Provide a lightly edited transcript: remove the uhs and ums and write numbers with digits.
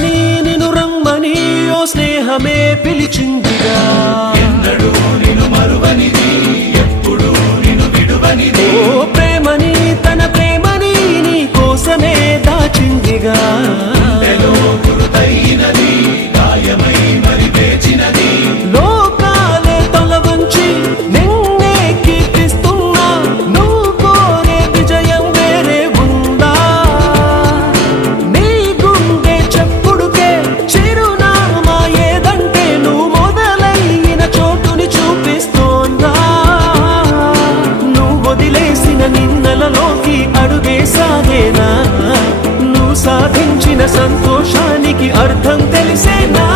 రమ్మని నిన్ను రమ్మని ఓ స్నేహమే పిలిచిందిగా. ఎన్నడూ నిన్ను మరువనిది, ఎప్పుడు నిన్ను విడువనిది. ఓ ప్రేమని తన ప్రేమని నీ కోసమే దాచిందిగా. గుండెలో గురుతైనది, గాయమై మరి వేచినది. లోకాలే తల వంచి నిన్నే కీర్తిస్తున్నా, నువ్వు కోరే విజయం వేరే ఉందా? నీ గుండె చెప్పుడుకే చిరునామా ఏదంటే నువ్వు మొదలైన చోటుని చూపిస్తోందా? నువ్వు వదిలేసిన నిన్నలలోకి అడుగేసాగేనా? నువ్వు సాధించిన సంతోషానికి అర్థం తెలిసేనా?